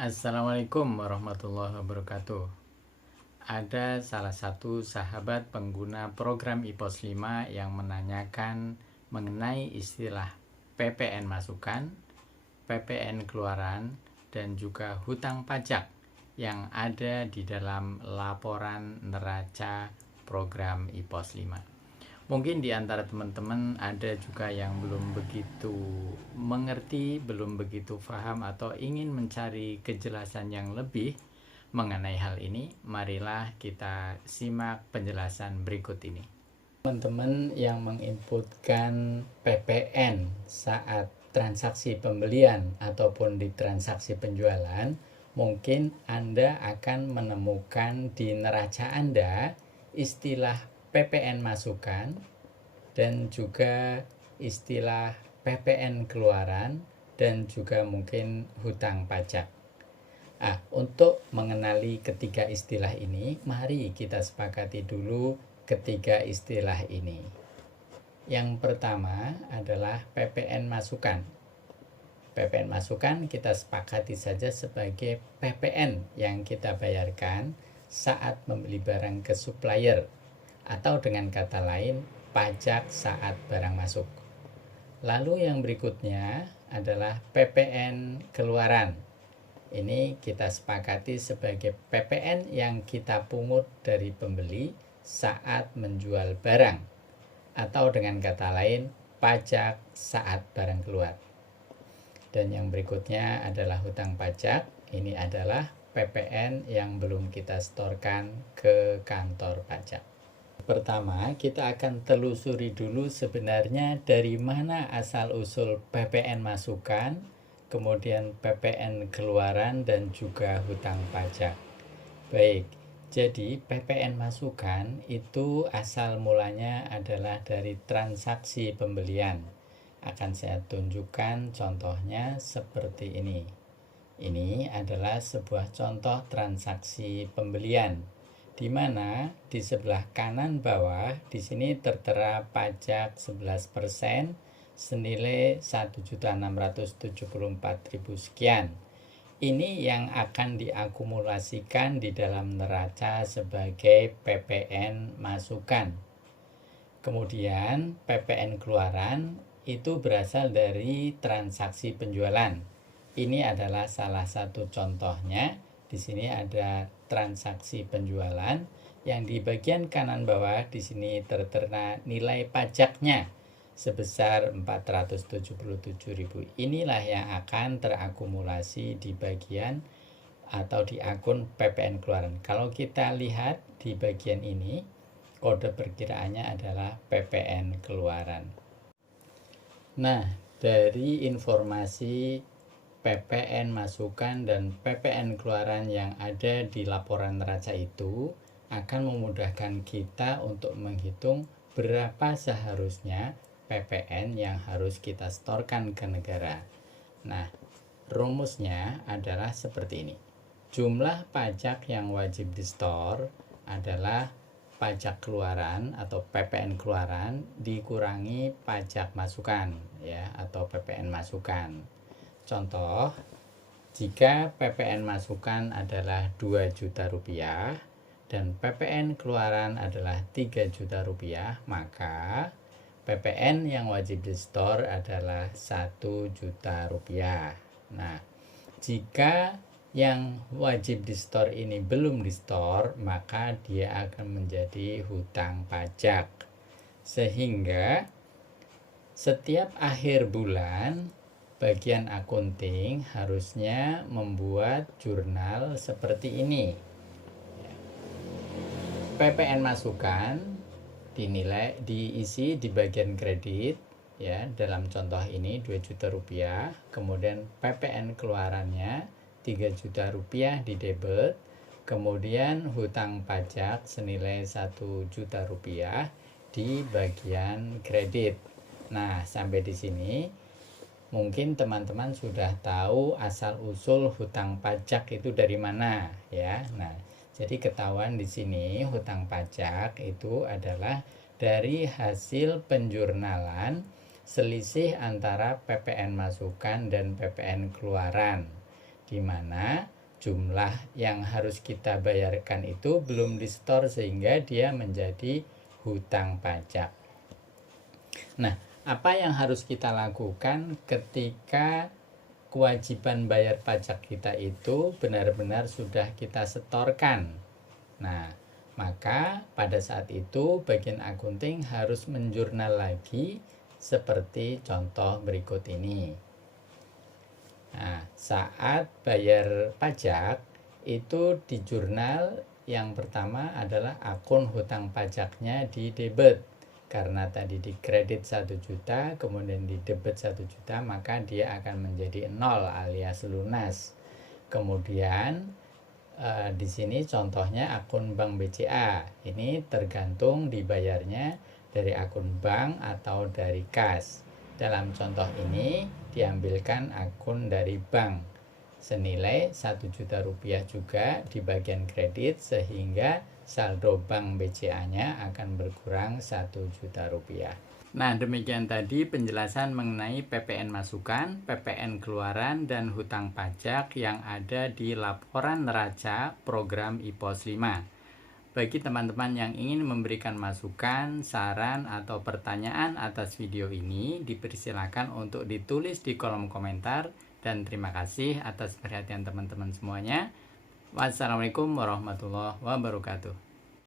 Assalamualaikum warahmatullahi wabarakatuh. Ada salah satu sahabat pengguna program IPOS 5 yang menanyakan mengenai istilah PPN masukan, PPN keluaran, dan juga hutang pajak yang ada di dalam laporan neraca program IPOS 5. Mungkin di antara teman-teman ada juga yang belum begitu mengerti, belum begitu paham atau ingin mencari kejelasan yang lebih mengenai hal ini. Marilah kita simak penjelasan berikut ini. Teman-teman yang menginputkan PPN saat transaksi pembelian ataupun di transaksi penjualan, mungkin Anda akan menemukan di neraca Anda istilah PPN masukan dan juga istilah PPN keluaran dan juga mungkin hutang pajak. Untuk mengenali ketiga istilah ini, mari kita sepakati dulu ketiga istilah ini. Yang pertama adalah PPN masukan. PPN masukan kita sepakati saja sebagai PPN yang kita bayarkan saat membeli barang ke supplier, atau dengan kata lain pajak saat barang masuk. Lalu yang berikutnya adalah PPN keluaran. Ini kita sepakati sebagai PPN yang kita pungut dari pembeli saat menjual barang, atau dengan kata lain pajak saat barang keluar. Dan yang berikutnya adalah hutang pajak. Ini adalah PPN yang belum kita setorkan ke kantor pajak. Pertama, kita akan telusuri dulu sebenarnya dari mana asal-usul PPN masukan, kemudian PPN keluaran, dan juga hutang pajak. Baik, jadi PPN masukan itu asal mulanya adalah dari transaksi pembelian. Akan saya tunjukkan contohnya seperti ini. Ini adalah sebuah contoh transaksi pembelian, di mana di sebelah kanan bawah di sini tertera pajak 11% senilai 1.674.000 sekian. Ini yang akan diakumulasikan di dalam neraca sebagai PPN masukan. Kemudian PPN keluaran itu berasal dari transaksi penjualan. Ini adalah salah satu contohnya. Di sini ada transaksi penjualan yang di bagian kanan bawah di sini tertera nilai pajaknya sebesar 477.000. Inilah yang akan terakumulasi di bagian atau di akun PPN keluaran. Kalau kita lihat di bagian ini, kode perkiraannya adalah PPN keluaran. Nah, dari informasi PPN masukan dan PPN keluaran yang ada di laporan neraca itu akan memudahkan kita untuk menghitung berapa seharusnya PPN yang harus kita setorkan ke negara. Nah, rumusnya adalah seperti ini. Jumlah pajak yang wajib disetor adalah pajak keluaran atau PPN keluaran dikurangi pajak masukan, ya, atau PPN masukan. Contoh, jika PPN masukan adalah 2 juta rupiah dan PPN keluaran adalah 3 juta rupiah, maka PPN yang wajib disetor adalah 1 juta rupiah. Nah, jika yang wajib disetor ini belum disetor, maka dia akan menjadi hutang pajak. Sehingga setiap akhir bulan bagian akunting harusnya membuat jurnal seperti ini. PPN masukan dinilai diisi di bagian kredit, ya, dalam contoh ini 2 juta rupiah, kemudian PPN keluarannya 3 juta rupiah di debit, kemudian hutang pajak senilai 1 juta rupiah di bagian kredit. Nah, sampai di sini mungkin teman-teman sudah tahu asal-usul hutang pajak itu dari mana, ya. Nah, jadi ketahuan di sini hutang pajak itu adalah dari hasil penjurnalan selisih antara PPN masukan dan PPN keluaran. di mana jumlah yang harus kita bayarkan itu belum disetor sehingga dia menjadi hutang pajak. Nah, apa yang harus kita lakukan ketika kewajiban bayar pajak kita itu benar-benar sudah kita setorkan? Nah, maka pada saat itu bagian akunting harus menjurnal lagi seperti contoh berikut ini. Nah, saat bayar pajak itu di jurnal yang pertama adalah akun hutang pajaknya di debit. Karena tadi di kredit 1 juta, kemudian di debit 1 juta, maka dia akan menjadi 0 alias lunas. Kemudian di sini contohnya akun bank BCA. Ini tergantung dibayarnya dari akun bank atau dari kas. Dalam contoh ini diambilkan akun dari bank senilai 1 juta rupiah juga di bagian kredit, sehingga saldo bank BCA-nya akan berkurang 1 juta rupiah. Nah, demikian tadi penjelasan mengenai PPN masukan, PPN keluaran, dan hutang pajak yang ada di laporan neraca program IPOS 5. Bagi teman-teman yang ingin memberikan masukan, saran, atau pertanyaan atas video ini, dipersilakan untuk ditulis di kolom komentar. Dan terima kasih atas perhatian teman-teman semuanya. Wassalamualaikum warahmatullahi wabarakatuh.